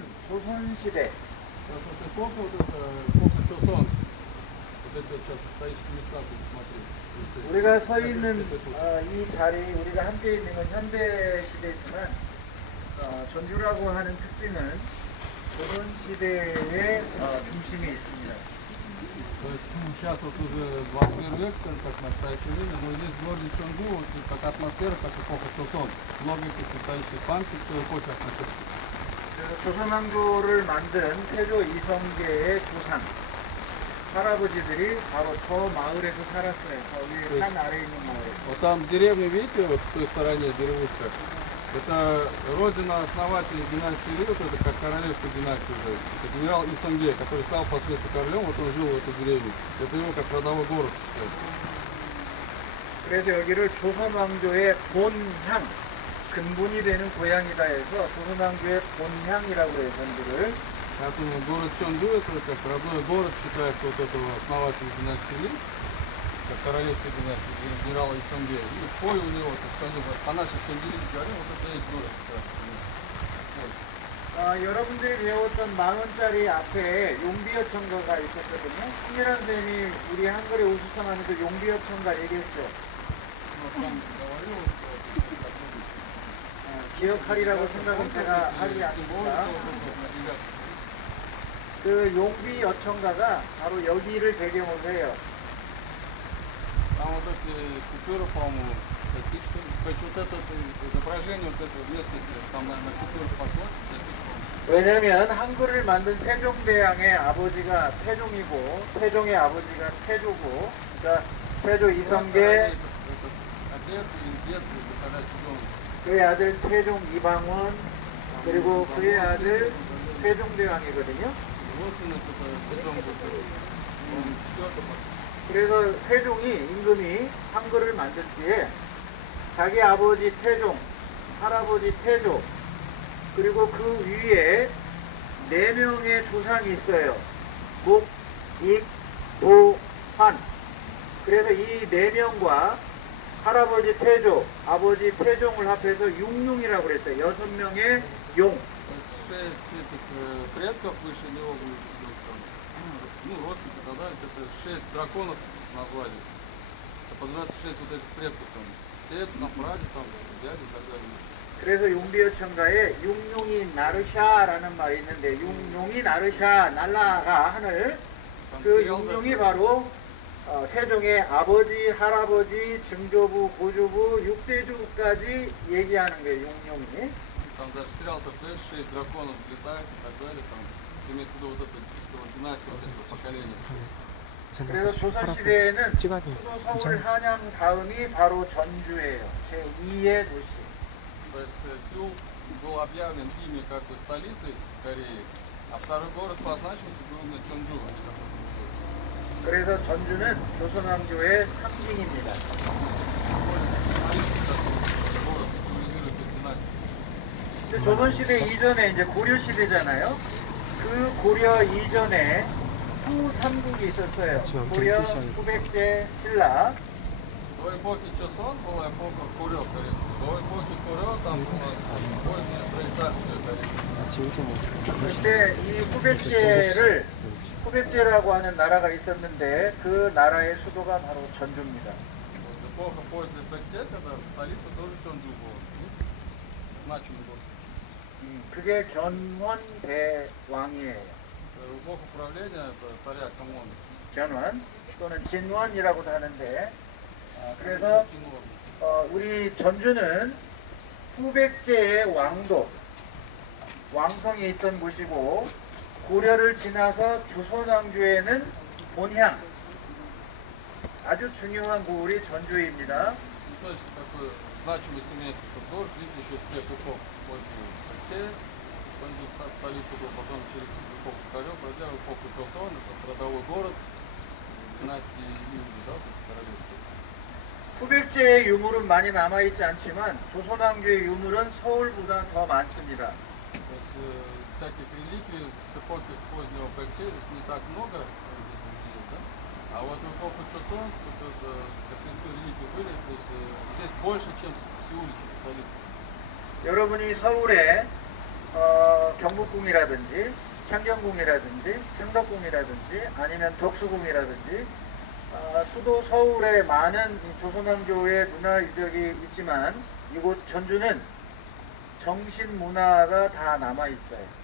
때는 조선시대. После эпохи, вот это, эпоха Чосон, вот это сейчас стоящие места, будем смотреть. 우리가 서 있는 이 자리, 우리가 함께 있는 건 현대 시대지만 전주라고 하는 특징은 조선 시대의 중심이 있습니다. То есть сейчас вот уже 21 век, скажем так, в настоящее время, но здесь в городе Чонджу, вот, как атмосфера, как эпоха Чосон. Много каких-то исторических памятников к той эпохе относятся. 조선왕조를 만든 태조 이성계의 조상 할아버지들이 바로 저 마을에서 살았어요. 저기 산 아래에 있는 마을. Вот там деревня, видите, вот в той стороне деревушка. Это родина основателя династии Ли, вот это как королевская династия уже. Это генерал Исанге, который стал впоследствии королем, вот он жил в этой деревне. Это его как родовой город. 그래서 여기를 조선왕조의 본향, 근본이 되는 고향이다 해서 조선왕조의 본향이라고 해요, 전주를. Поэтому город Чонджу, это как родной город считается вот этого основателя династии Ли, как королевской династии, генерала Исанге. И пой у него, по нашей кандилике говорим, вот это есть город как раз. 여러분들이 배웠던 10,000원짜리 앞에 용비어천가가 있었거든요. 홍미란 선생님이 우리 한글에 우수성하면서 용비어천가 얘기했죠. 기억하리라고 생각은 제가 하지 않습니다. 그 용비어천가가 바로 여기를 배경으로 해요. Там вот эти купюры, по-моему, вот это изображение вот этой местности, там, наверное, купюры посмотрите. 왜냐면 한글을 만든 세종대왕의 아버지가 태종이고 태종의 아버지가 태조고 그러니까 태조 이성계 그의 아들 태종 이방원 그리고 그의 아들 세종대왕이거든요. 그래서 세종이 임금이 한글을 만들 때에 자기 아버지 태종, 할아버지 태조 그리고 그 위에 4명의 조상이 있어요. 목, 익, 도, 환. 그래서 이 4명과 할아버지 태조, 아버지 태종을 합해서 육룡이라고 그랬어요. 6명의 용. предков выше него, ну, родственники, тогда это 6 драконов назвали. Это по 26 вот этих предков там. Дед, там, прадед, там, дядя и так далее. 그래서 용비어천가에 육룡이 나르샤라는 말이 있는데 육룡이 나르샤 날라가 하늘 그 육룡이 바로 세종의 아버지, 할아버지, 증조부, 고조부, 6대주까지 얘기하는 거예요. 육룡이. Там даже сериал такой, 6 драконов летают и так далее, там имеется в виду вот это династия, вот это поколение. 그래서 조선시대에는 수도 서울 한양 다음이 바로 전주예요. 제2의 도시. То есть Сеул был объявлен ими как бы столицей Кореи, а второй город по значимости был на Чонджу. 그래서 전주는 조선왕조의 상징입니다. 근데 조선시대 이전에 이제 고려시대잖아요. 그 고려 이전에 후삼국이 있었어요. 고려, 후백제, 신라. До эпохи Чосон была эпоха Курё, до эпохи Курё там было позднее происшествие Кореи. 그때 이 후백제라고 하는 나라가 있었는데 그 나라의 수도가 바로 전주입니다. Эпоха поздней Бэкче, когда столица тоже Чонджу была. Значимый город. 그게 견원 대왕이에요. Эпоха правления царя Камона. 견원 또는 진원이라고도 하는데 그래서 우리 전주는 후백제의 왕도, 왕성이 있던 곳이고 고려를 지나서 조선왕조에는 본향, 아주 중요한 고을이 전주입니다. Значит, такой значимый семейный город, видите, еще с тех эпох поздней Бэкче, Чонджу столица была, потом через эпоху Корё, пройдя эпоху Чосон, это родовой город династии Юнги, да, королевской. 후백제의 유물은 많이 남아있지 않지만 조선왕조의 유물은 서울보다 더 많습니다. То есть всяких реликвий с эпохи позднего Бэкче здесь не так много, да? А вот в эпоху Чосон, какие реликвии были, то есть здесь больше, чем в Сеуле, чем в столице. 여러분이 서울에 경복궁이라든지 창경궁이라든지 창덕궁이라든지 아니면 덕수궁이라든지 수도 서울에 많은 조선왕조의 문화 유적이 있지만 이곳 전주는 정신 문화가 다 남아 있어요.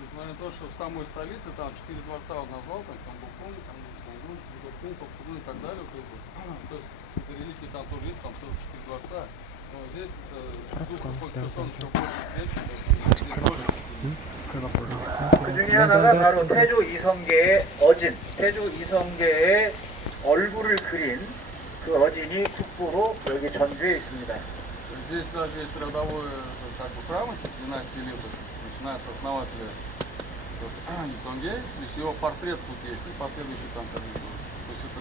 Несмотря на то, что в самой столице там 4 дворца он назвал, там Камбукун, Камбукун, Камбукун, Токсугун и так далее. То есть это реликвии там тоже есть, там тоже 4 дворца. Но здесь дух хоть Херсон еще больше здесь больше. 그 중에 하나가 바로 태조 이성계의 어진, 태조 이성계의 얼굴을 그린 그 어진이 국보로 여기 전주에 있습니다. Здесь даже есть родовой как бы храм династии Липовцев, начиная с основателя Сонге, то есть его портрет тут есть и последующий там как бы, то есть это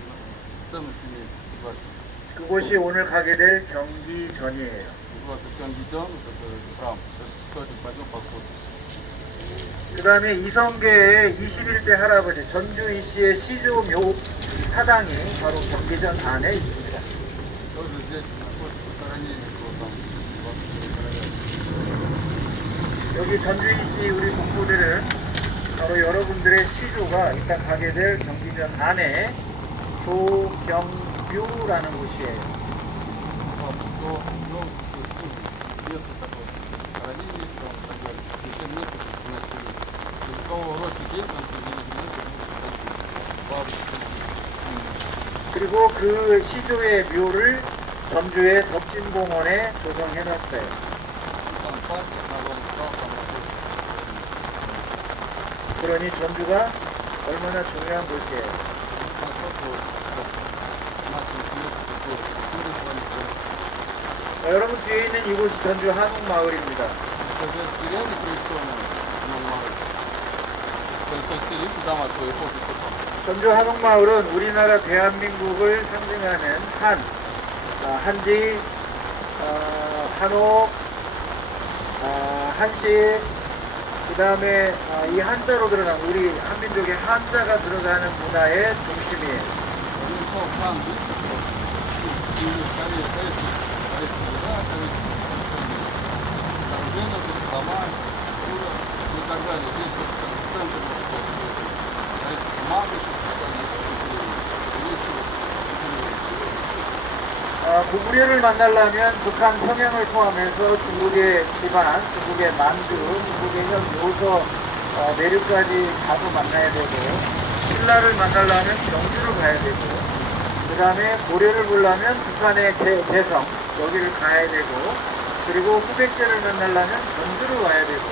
ценность имеет государство. 그곳이 오늘 가게 될 경기전이에요. Называется Кёнгидён, это храм, то есть стоит пойдем посмотрим. 그 다음에 이성계의 21대 할아버지 전주 이씨의 시조묘 사당이 바로 경기전 안에 있습니다. Тоже здесь находится захоронение там. 여기 전주 이씨 우리 동포들은 바로 여러분들의 시조가 이따 가게 될 경기전 안에 조경뷰라는 곳이에요. Место такое, захоронение есть, там, так далее. Священное место, как приносили. То есть у кого родственники есть, там, 그리고 그 시조의 묘를 전주의 덕진공원에 조성해놨어요. там парк, назван стал, там 그러니 전주가 얼마나 중요한 곳이에요. 여러분 뒤에 있는 이곳이 전주 한옥마을입니다. 전주 한옥마을은 우리나라 대한민국을 상징하는 한지, 한옥, 한식, 그 다음에 이 한자로 들어간 우리 한민족의 한자가 들어가는 문화의 중심이에요. 고구려를 만나려면 북한 평양을 포함해서 중국의 지방, 중국의 만주, 중국의 현 요서 내륙까지 가서 만나야 되고, 신라를 만나려면 경주를 가야 되고, 그 다음에 고려를 보려면 북한의 개성 여기를 가야 되고, 그리고 후백제를 만나려면 전주를 와야 되고,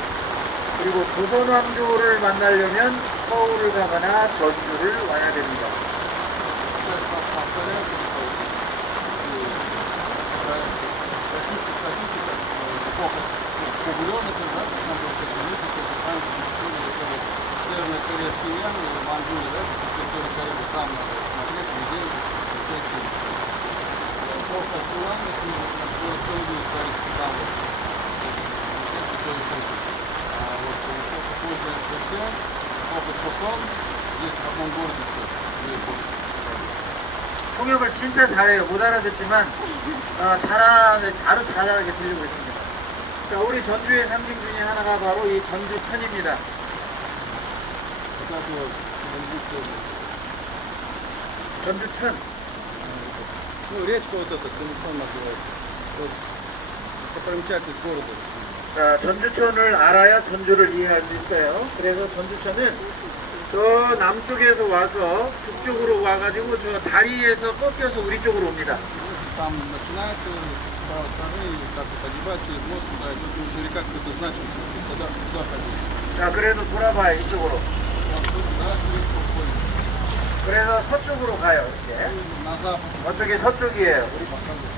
그리고 조선왕조를 만나려면 서울을 가거나 전주를 와야 됩니다. 통역을 진짜 잘해요. 못 알아듣지만 잘하게 들리고 있습니다. 자, 우리 전주의 상징 중에 하나가 바로 이 전주천입니다. 전주천. Речка вот эта, Станислав называется. Вот, достопримечательность города. 자, 전주천을 알아야 전주를 이해할 수 있어요. 그래서 전주천은 저 남쪽에서 와서 북쪽으로 와가지고 저 다리에서 꺾여서 우리 쪽으로 옵니다. Там начинается с правой стороны, так вот огибать через мост, да, и тут уже река какой-то значимости, сюда ходить. 자, 그래도 돌아봐요, 이쪽으로. Вот тут, да, сверху ходит. 그래서 서쪽으로 가요, 이렇게. На запад, 저쪽이 서쪽이에요. 우리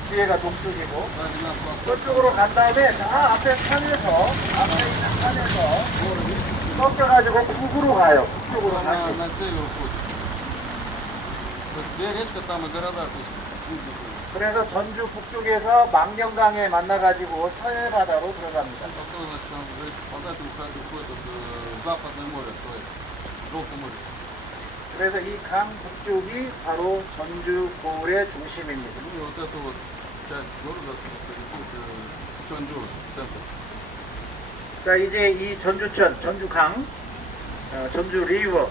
뒤에가 동쪽이고. сзади нас восток. 서쪽으로 간 다음에 저 앞에 있는 산에서 꺾여가지고 북으로 가요. 북쪽으로 На 다시. север уходит. То есть две речка там и города, то есть южный. 그래서 전주 북쪽에서 망령강에 만나가지고 서해바다로 들어갑니다. Потом, значит, там вода уходит в западное море, то есть Желтое море. 그래서 이 강 북쪽이 바로 전주 고을의 중심입니다. Ну и вот эту вот часть города, Чонджу, центр. 자, 이제 이 전주천, 전주강, 전주 리버,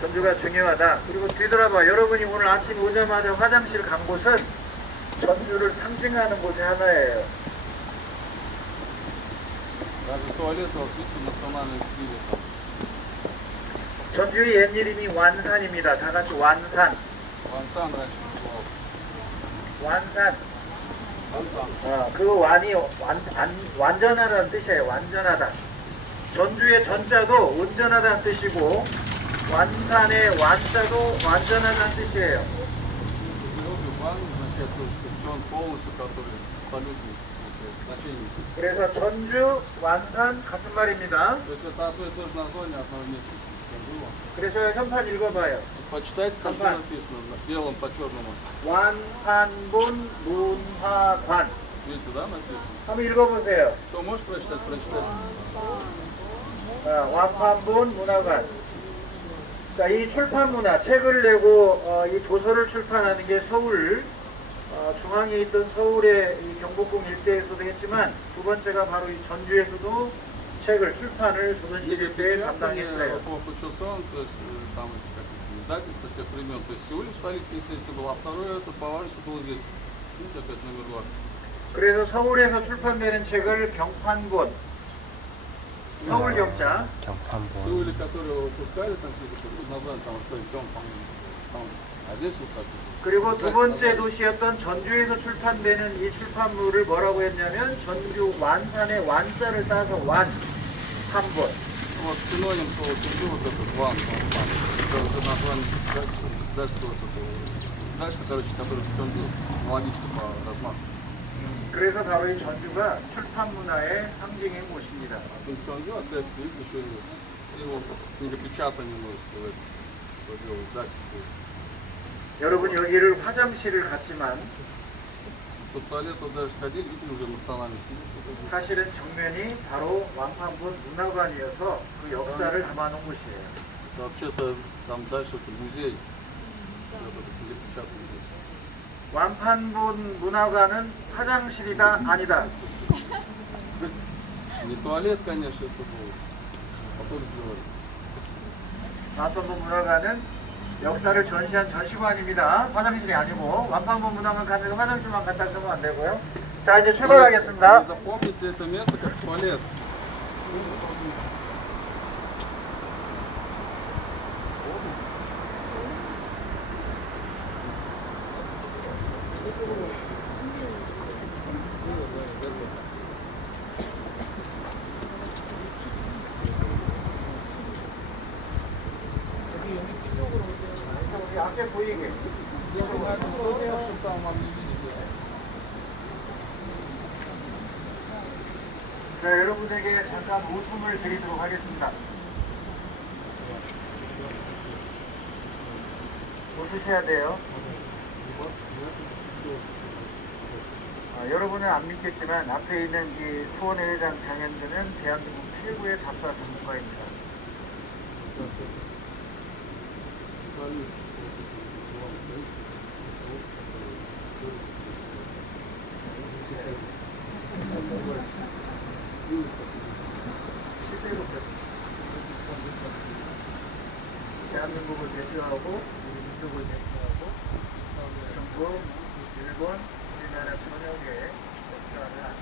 전주가 중요하다. 그리고 뒤돌아봐. 여러분이 오늘 아침 오자마자 화장실 간 곳은 전주를 상징하는 곳의 하나예요. Даже туалет у вас, видите, в национальном стиле там. 전주의 옛 이름이 완산입니다. 다 같이 완산. Вансан раньше назывался. 완산. Вансан. 그 완이 완전하다는 뜻이에요. 완전하다. 전주의 전자도 온전하다는 뜻이고, 완산의 완자도 완전하다는 뜻이에요. Ван означает то, что он полностью, который абсолютный значение. 그래서 전주, 완산 같은 말입니다. То есть это одно и то же название одного места. 그래서 현판 읽어봐요. Почитайте, там что написано, белым по черному. 완판본 문화관. Видите, да, написано? 한번 읽어보세요. Кто может прочитать, прочитать. 완판본 문화관. 자, 이 출판 문화, 책을 내고 이 도서를 출판하는 게 서울, 중앙에 있던 서울의 이 경복궁 일대에서도 했지만, 두 번째가 바로 이 전주에서도 책을 출판을 조선시대 때 담당했어요. По Чосон, то есть там эти, как это, издательства тех времен. То есть Сеуле столица, естественно, была. Второе, это по важности было здесь. Видите, опять номер 2. 그래서 서울에서 출판되는 책을 경판본, 서울경자, 경판본. Сеуле, которые выпускали, там какие-то названия, там что там, а здесь вот так. 그리고 두 번째 도시였던 전주에서 출판되는 이 출판물을 뭐라고 했냐면 전주 완산의 완자를 따서 완판본. Вот синоним слова Чунджу, вот этот ван, это название издательства, издательства, короче, который в Чунджу, аналогично по размаху. 그래서 바로 이 전주가 출판 문화의 상징인 곳입니다. Чунджу, опять, видите, еще с его книгопечатанием, можно сказать, что делал издательство. 여러분 여기를 화장실을 갔지만 Тут в туалет вот даже сходили, видели уже национальный стиль. 사실은 정면이 바로 완판본 문화관이어서 그 역사를 담아놓은 곳이에요. Вообще-то там дальше это музей, этот книгопечатный. 완판본 문화관은 화장실이다 아니다. Не туалет, конечно, это был, потом сделали. 완판본 문화관은 역사를 전시한 전시관입니다. 화장실이 아니고 완판본 문화관 가면 화장실만 갖다 쓰면 안 되고요. 자, 이제 출발하겠습니다. Запомните это место как туалет. 여기 앞에 보이게. Чтобы там вам не видели. 자, 여러분에게 잠깐 웃음을 드리도록 하겠습니다. 웃으셔야 돼요. 여러분은 안 믿겠지만 앞에 있는 이 수원회 회장 장현근은 대한민국 최고의 답사 전문가입니다. 실제로 대한민국을 대표하고 우리 민족을 대표하고 중국, 일본, 우리나라 전역에 역사를 안내하는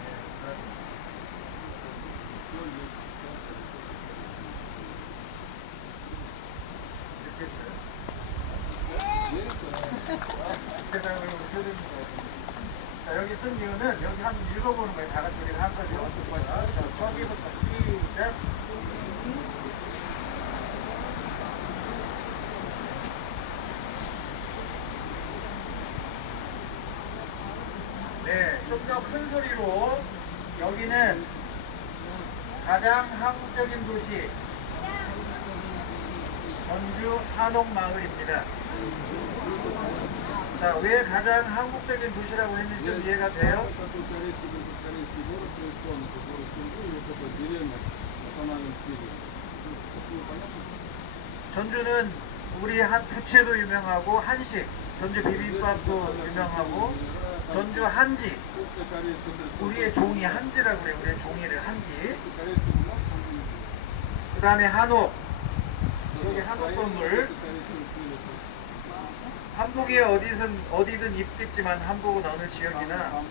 세상을 웃겨줍니다. 자, 여기 쓴 이유는 여기 한번 읽어보는 거예요. 다 같이 우리가 한 거죠. 자, 처음부터 시작. 네, 좀 더 큰 소리로 여기는 가장 한국적인 도시 전주 한옥마을입니다. 자, 왜 가장 한국적인 도시라고 했는지 좀 이해가 돼요? Корейский город, традиционный, это город Чунджу, и вот эта деревня в национальном стиле. Понятно? 전주는 우리 한 부채도 유명하고 한식, 전주 비빔밥도 유명하고, 전주 한지, 우리의 종이 한지라고 그래요. 우리의 종이를 한지. 그 다음에 한옥, 여기 한옥 건물. 한복에 어디든 입겠지만 한복은 어느 지역이나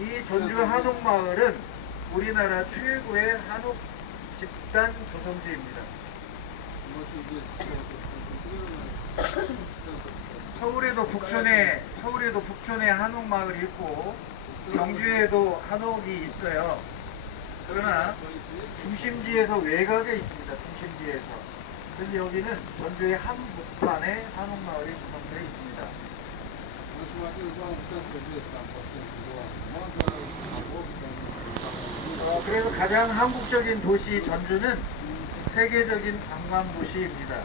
이 전주 한옥마을은 우리나라 최고의 한옥 집단 조성지입니다. 서울에도 북촌에 한옥마을이 있고 경주에도 한옥이 있어요. 그러나 중심지에서 외곽에 있습니다. 중심지에서. 그런데 여기는 전주의 한복판에 한옥마을이 구성되어 있습니다. 그래서 가장 한국적인 도시 전주는 세계적인 관광 도시입니다.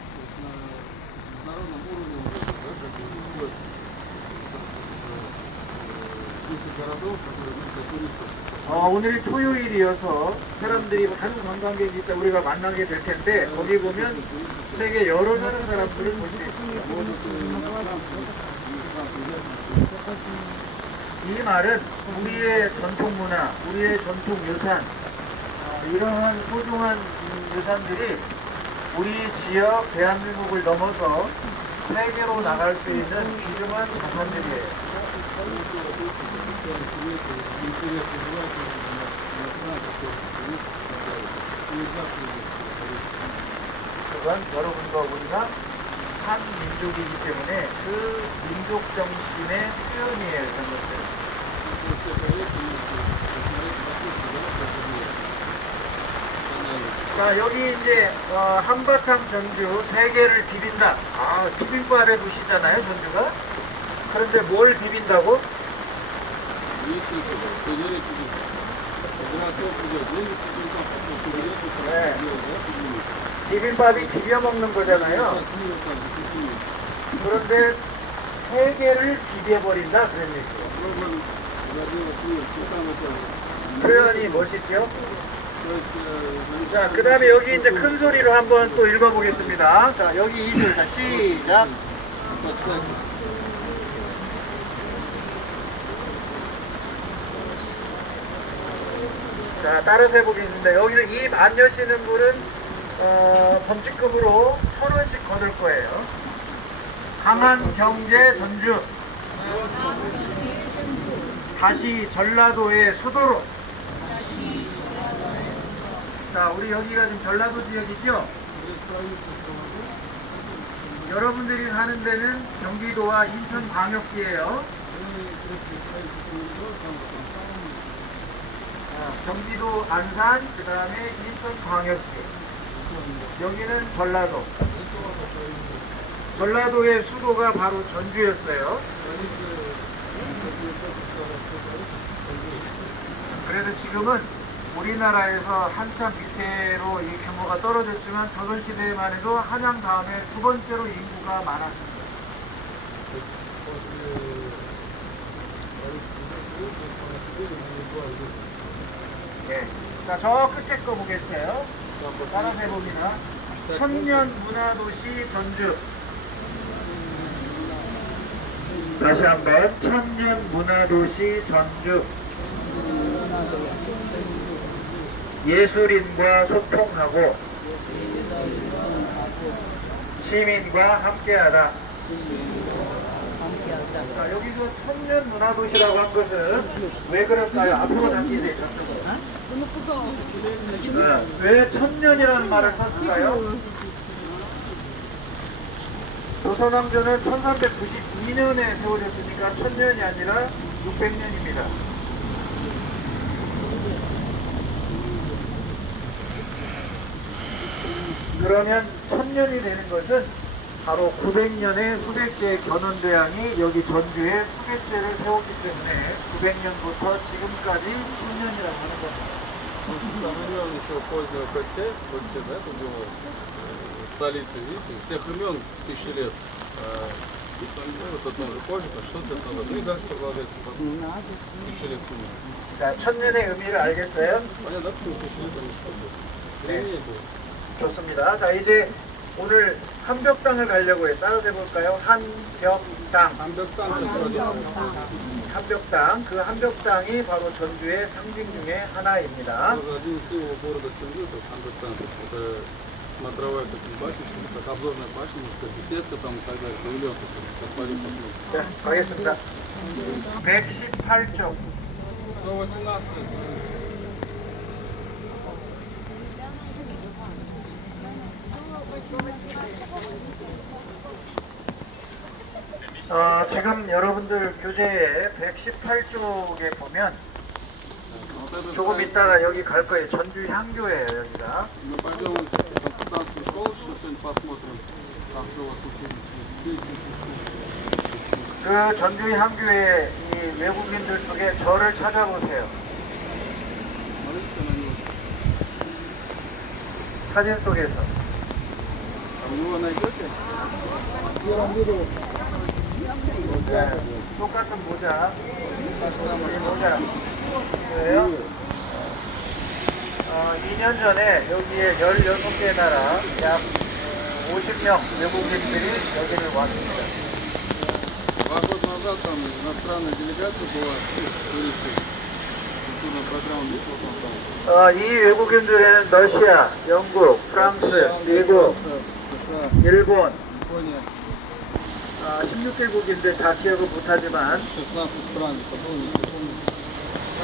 오늘이 토요일이어서 사람들이 많은 관광객이 있다 우리가 만나게 될 텐데 거기 보면 세계 여러 나라 사람들을 볼 수 있습니다. 이 말은 우리의 전통 문화, 우리의 전통 유산, 이러한 소중한 유산들이 우리 지역 대한민국을 넘어서 세계로 나갈 수 있는 귀중한 자산들이에요. 그건 여러분과 우리가 한 민족이기 때문에 그 민족 정신의 표현이에요. 이런 것들. 자, 여기 이제 한바탕 전주 세계를 비빈다. 비빔밥에 도시잖아요, 전주가. 그런데 뭘 비빈다고? 네. 비빔밥이 비벼 먹는 거잖아요. 그런데 세계를 비벼버린다 그런 얘기예요. 표현이 멋있죠? 자, 그 다음에 여기 이제 큰 소리로 한번 또 읽어보겠습니다. 자, 여기 2절. 자, 시작. 자, 따라서 해보겠습니다. 여기는 이 반 여시는 분은 범칙금으로 1,000원씩 거둘 거예요. 강한 경제 전주. 다시 전라도의 수도로. 자, 우리 여기가 지금 전라도 지역이죠? 여러분들이 사는 데는 경기도와 인천광역시예요. 경기도 안산, 그 다음에 인천광역시. 여기는 전라도. 전라도의 수도가 바로 전주였어요. 그래도 지금은 우리나라에서 한참 밑으로 이 규모가 떨어졌지만 조선시대에만 해도 한양 다음에 두 번째로 인구가 많았습니다. 네. 자, 저 끝에 거 보겠어요. 따라서 해봅니다. 천년 문화도시 전주. 다시 한번 천년 문화도시 전주. 예술인과 소통하고 시민과 함께하다. 자, 여기서 천년 문화도시라고 한 것은 왜 그럴까요? 앞으로 당기세요. 왜 천년이라는 말을 썼을까요? 조선왕조는 1392년에 세워졌으니까 천년이 아니라 600년입니다. 그러면 천년이 되는 것은 바로 900년에 수백제 견훤대왕이 여기 전주에 수백제를 세웠기 때문에 900년부터 지금까지 천년이라고 하는 겁니다. Самый еще позднего КТ, да, тут его столица, видите, с тех времен тысячи лет. И сам вот это тоже позже, что-то это надо. Ну и дальше продолжается потом. Тысячи лет сумма. 자, 천년의 의미를 알겠어요? Понятно, да, почему тысячи лет они что было? Времени было. 좋습니다. 자, 이제 오늘 한벽당을 가려고 해요. 따라서 해볼까요? 한벽당. 한벽당. 그 한벽당이 바로 전주의 상징 중에 하나입니다. Тоже один символ города Чонджу, это Ханбэктан. Это смотровая, как вы бачите, как обзорная башня, как беседка там и так далее. Павильон такой, посмотри, посмотри. 자, 가겠습니다. 118쪽. 118. 지금 여러분들 교재의 118쪽에 보면 Вот это 조금 있다가 여기 갈 거예요. 전주 향교예요, 여기가. Мы пойдем в капитанскую школу, сейчас сегодня посмотрим, там что у вас учили. 그 전주 향교의 이 외국인들 속에 저를 찾아보세요. Смотрите на него. 사진 속에서. У него найдете? 네, 똑같은 모자. 이 모자. 그래요? 2년 전에 여기에 16개 나라 약 50명 외국인들이 여기를 왔습니다. 2 года назад там иностранная делегация была, туристы. Культурная программа бесплатно там. 이 외국인들에는 러시아, 영국, 프랑스, 미국, США, 일본, Япония, 16개국인데 다 기억은 못하지만 16 стран, потом если помните,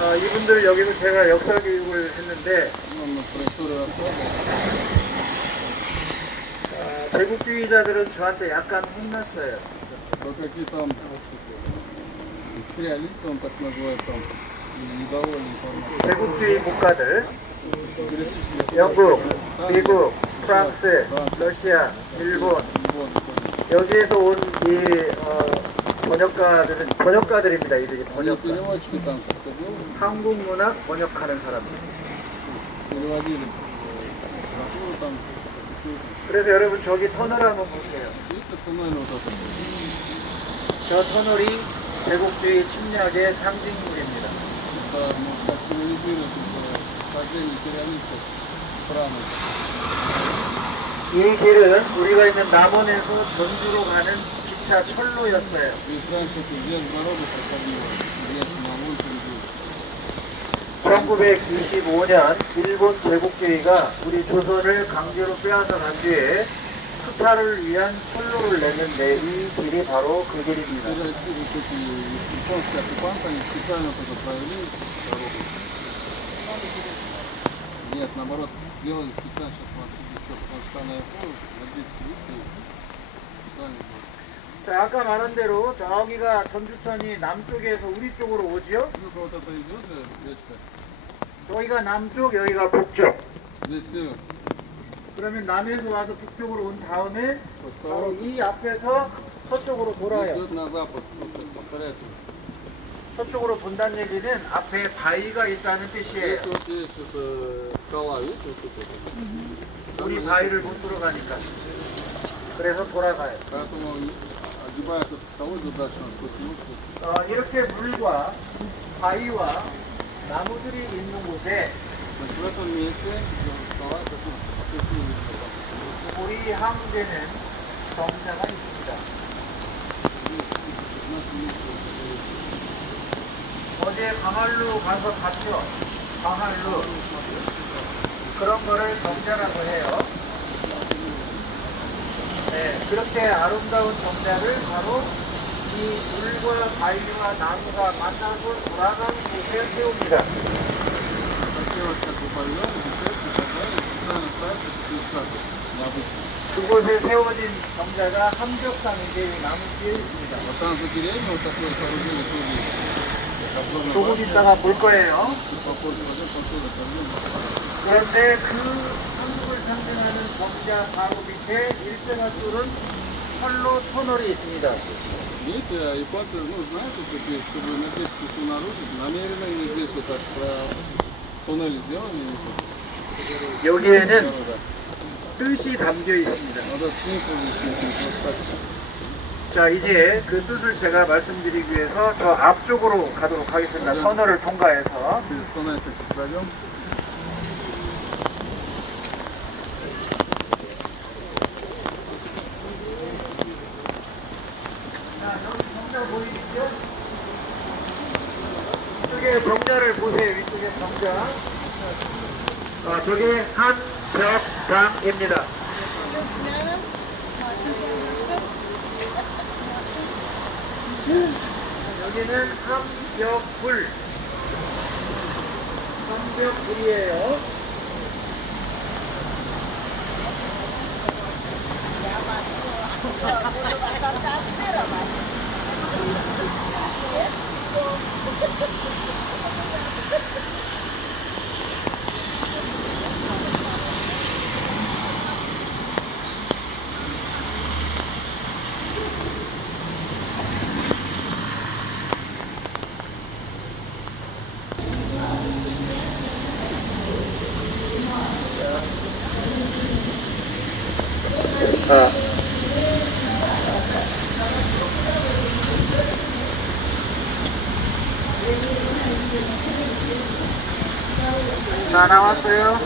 이분들 여기서 제가 역사 교육을 했는데 нам про историю рассказывал. 제국주의자들은 저한테 약간 혼났어요. Про какие там империалисты, он так называет, там, недовольны информацией. 제국주의 국가들, Империалистические 영국, государства, 미국, 프랑스, 러시아, 일본 여기에서 온 이 번역가들입니다. 이들이 번역가. переводчики там как-то делали, 한국 문학 번역하는 사람들. переводили литературу там, 그래서 여러분 저기 터널 한번 보세요. видите, туннель вот этот. 저 터널이 제국주의 침략의 상징물입니다. Это, можно так символизирует вхождение империалистов в страны. 이 길은 우리가 있는 남원에서 전주로 가는 기차 철로였어요. То есть раньше это без народа проходило, где-то на улице. 1925년 일본 제국주의가 우리 조선을 강제로 빼앗아 간 뒤에 수탈을 위한 철로를 냈는데 이 길이 바로 그 길입니다. Вот эти японские оккупанты, они специально туда провели дорогу. Нет, наоборот, сделали специально, сейчас смотрите, что, потому что она Япония, норвежский вид, специально сделали. 자, 아까 말한 대로 저기가 전주천이 남쪽에서 우리 쪽으로 오지요? Ну-ка, вот это идет же речка, 저기가 남쪽, 여기가 북쪽. здесь север. 그러면 남에서 와서 북쪽으로 온 다음에 바로 Поворот 이 앞에서 서쪽으로 돌아요. идет на запад, повторяется. 서쪽으로 돈다는 얘기는 앞에 바위가 있다는 뜻이에요. Здесь вот есть эта скала, видите, вот тут вот. 우리 바위를 못 들어가니까. 그래서 돌아가요. Поэтому, огибая эту скалу, задача надо спуститься. 이렇게 물과 바위와 나무들이 있는 곳에 Значит, в этом месте скала, как осветили, 우리 한국에는 정자가 있습니다. 어제 강할루 가서 봤죠? 강할루. 그런 거를 정자라고 해요. 네, 그렇게 아름다운 정자를 바로 이 물과 바위와 나무가 만나서 돌아가는 곳에 세웁니다. Хотелось как бы павильон, беседки и так далее, специально ставится такие статуи, необычные. 그곳에 세워진 정자가 함벽상인데 이 나무 뒤에 있습니다. Вот там за деревьями вот такое сооружение тоже есть. Обзорная 조금 башня. 있다가 볼 거예요. Попозже пойдем посмотрим, павильон. 그런데 그 한국을 상징하는 정자 바로 밑에 일정한 뚫은 철로 터널이 있습니다. Видите, японцы, ну, знают, вот такие, чтобы энергетику всю нарушить, намеренно они здесь вот так туннели сделали. 여기에는 뜻이 담겨 있습니다. Вот этот смысл здесь есть, не просто так. 자, 이제 그 뜻을 제가 말씀드리기 위해서 저 앞쪽으로 가도록 하겠습니다. 터널을 통과해서. Через туннель так пройдем. 저게 한벽당입니다. 여기는 한벽불. 한벽불이에요. 다 나왔어요.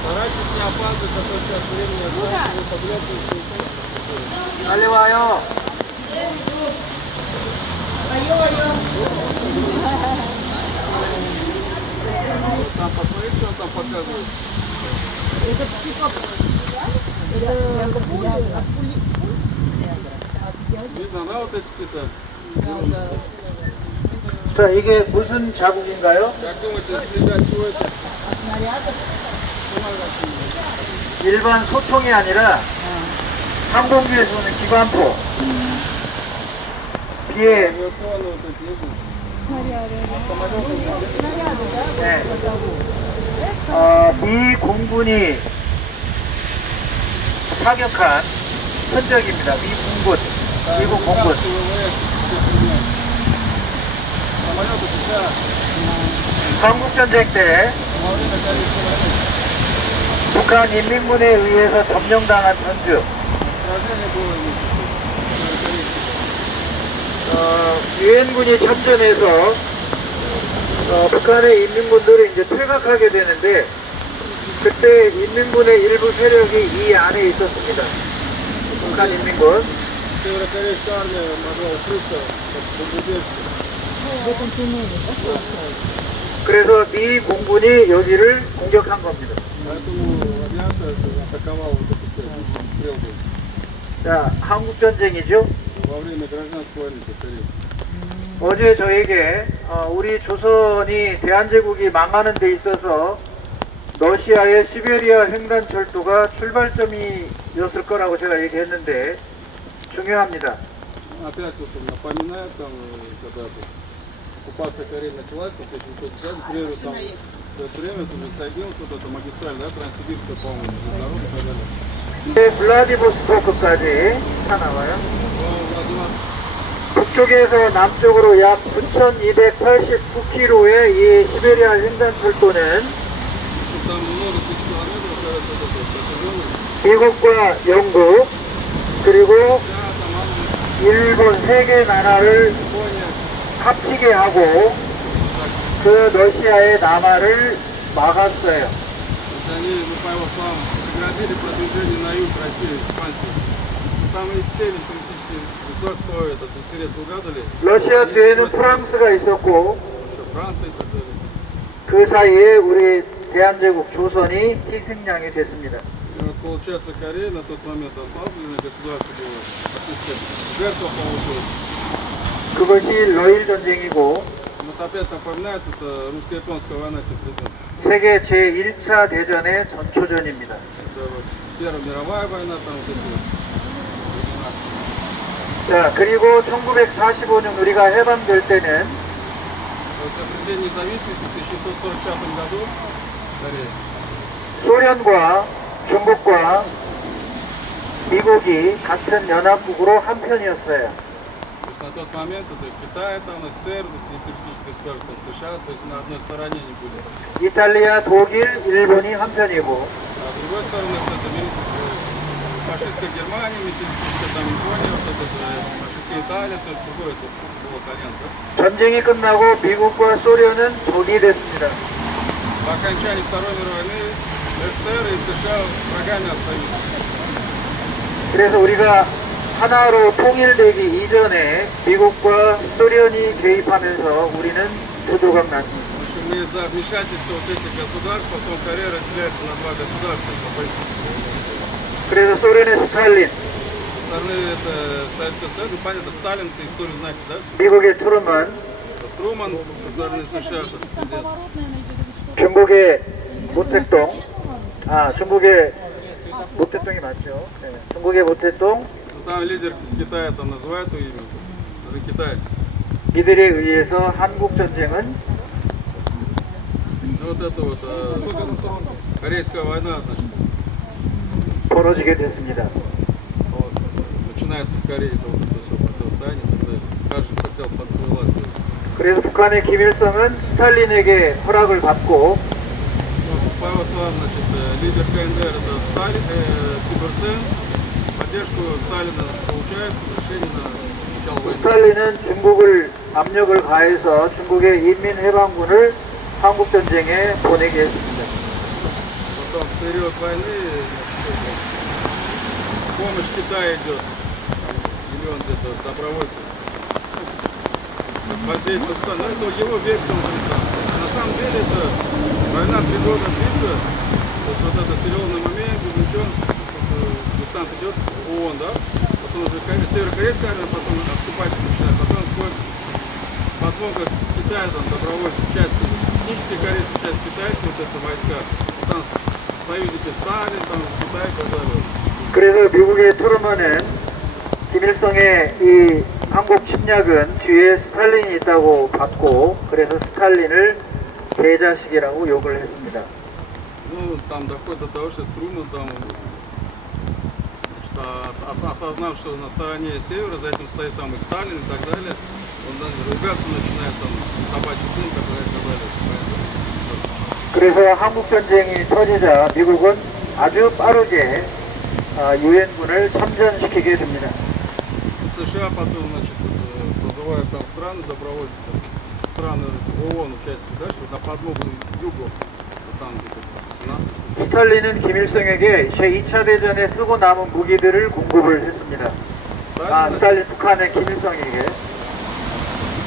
Старайтесь не опаздывать, а то сейчас времени ограничено, таблетки. 빨리 와요. Там посмотри, что он там показывает. Видно, да, вот эти какие-то? 자, 이게 무슨 자국인가요? Как думаете, следа чего это? 일반 소총이 아니라 항공기에서 오는 기관포. 비에 Авиационные вот эти ездят. 네. 미 공군이 사격한 흔적입니다. 미 공군, 미국 공군. Самолеты сейчас 한국전쟁 때 во время Корейской войны. 북한 인민군에 의해서 점령당한 전주. Сражение было 유엔군이 참전해서 북한의 인민군들이 이제 퇴각하게 되는데 그때 인민군의 일부 세력이 이 안에 있었습니다. 북한 인민군. Северокорейская армия могла укрыться под убежище. 그래서 미 공군이 여기를 공격한 겁니다. Поэтому авиация атаковала вот эту стрелку 자, 한국전쟁이죠. во время гражданской войны под Кореей. 어제 저에게 우리 조선이 대한제국이 망하는 데 있어서 러시아의 시베리아 횡단철도가 출발점이었을 거라고 제가 얘기했는데 중요합니다. Опять вот он напоминает, там, когда оккупация Кореи началась, в 1910 примерно там в это время тут соединилась вот эта магистраль, да, Транссибирская, по-моему, международная и так далее. 블라디보스토크까지 차 나와요. Владивосток. 북쪽에서 남쪽으로 약 9,289km의 이 시베리아 횡단철도는 Там много тысяч километров, кажется, вот это протяженность. 미국과 영국 그리고 Да, там Англия, 일본 세 개 나라를 Япония. 합치게 하고 Так, 그 러시아의 남하를 막았어요. то есть они, ну, по его словам, преградили продвижение на юг России, экспансию. Там и север политические государства этот интерес угадали. 러시아 Есть 뒤에는 просьба, 프랑스가 있었고 еще Франция и так далее. 그 사이에 우리 대한제국 조선이 희생양이 됐습니다. И вот получается, Корея на тот момент ослабленное государство было, фактически жертва получилась. 그것이 러일 전쟁이고 Вот опять напоминает, это русско-японская война тех времен. 세계 제1차 대전의 전초전입니다. Это вот Первая мировая война, там вот эти вот. 자, 그리고 1945년 우리가 해방될 때는 Вот обретение независимости в 1945 году Корея. 소련과 중국과 미국이 같은 연합국으로 한편이었어요. То есть на тот момент это Китай, там СССР, империалистическое государство США, то есть на одной стороне не были. 이탈리아, 독일, 일본이 한편이고 А с другой стороны, вот это фашистская Германия, милитаристическая там Япония, вот это фашистская Италия, то есть другой это был вариант, да? 전쟁이 끝나고 미국과 소련은 적이 됐습니다. По окончании Второй мировой войны СССР и США врагами остаются. 그래서 우리가 하나로 통일되기 이전에 미국과 소련이 개입하면서 우리는 두조각 났습니다. В общем, из-за вмешательства вот этих государств, потом Корея разделяется на два государства по политическому. 그래서 소련의 스탈린, Со стороны это Советского Союза, ну, понятно, Сталин, ты историю знаете, да? 미국의 트루먼, Труман, со стороны США, это президент. 중국의 모택동, 중국의 모택동이 맞죠? 네, 중국의 모택동 Ну, там лидер Китая там называют его имя. Это Китай. 이들에 의해서 한국 전쟁은 Ну, вот это вот Корейская война, значит, 벌어지게 됐습니다. вот, начинается в Корее за вот это все противостояние и так далее. Каждый хотел поцеловать. 그래서 북한의 김일성은 스탈린에게 허락을 받고 Ну, по его словам, значит, лидер КНДР это Сталин, Ким Ир Сен. Поддержку Сталина получает решение на начало войны. 스탈린은 중국을 압력을 가해서 중국의 인민해방군을 한국 전쟁에 보내게 했습니다. Потом в период войны помощь Китая идет. Миллион где-то добровольцев. Воздействие Сталина. Ну, это его версия отрицательная. На самом деле это война 3 года длится. Вот этот переломный момент, заключен, десант идет ООН, да? Потом уже северокорейская армия, потом отступать начинает, потом входит подмога с Китая, там добровольцы, часть этнические корейцы, часть китайцы, вот это войска. Там союзники Сталин, там Китай и так далее. 그래서 미국의 트루먼은 김일성의 이 한국 침략은 뒤에 스탈린이 있다고 봤고 그래서 스탈린을 개자식이라고 욕을 했습니다. Ну, там доходит до того, что Труман там, значит, осознав, что на стороне севера, за этим стоит там и Сталин и так далее, он даже ругаться начинает, там, собачий сын, и так далее. 그래서 한국 전쟁이 터지자 미국은 아주 빠르게 유엔군을 참전시키게 됩니다. США потом, значит, созывают там страны добровольцев, страны ООН участие, да, что на подмогу югу, там где-то 17. 스탈린은 김일성에게 제2차 대전에 쓰고 남은 무기들을 공급을 했습니다. 스탈린 북한의 김일성에게.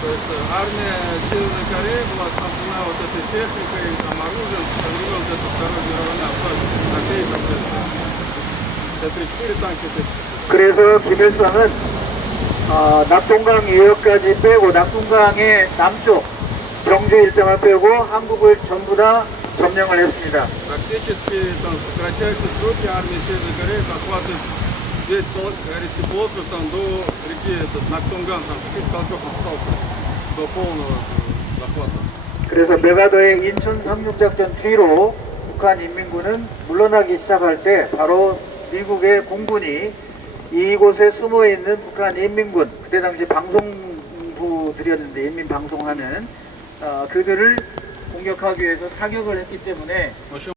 То есть армия Северной Кореи была снабжена вот этой техникой, там, оружием, со времен вот этой Второй мировой войны, на кейсах, Т-34 танки, 그래서 김일성은 낙동강 유역까지 빼고 낙동강의 남쪽 경주 일정을 빼고 한국을 전부 다 점령을 했습니다. практически там в кратчайшие сроки армия Северной Кореи захватывает весь Корейский полуостров там до реки Нактонган, там чуть толчок остался до полного захвата. 그래서 메가더의 인천 상륙작전 뒤로 북한 인민군은 물러나기 시작할 때 바로 미국의 공군이 이곳에 숨어 있는 북한 인민군, 그때 당시 방송부들이었는데 인민방송하는 그들을 공격하기 위해서 사격을 했기 때문에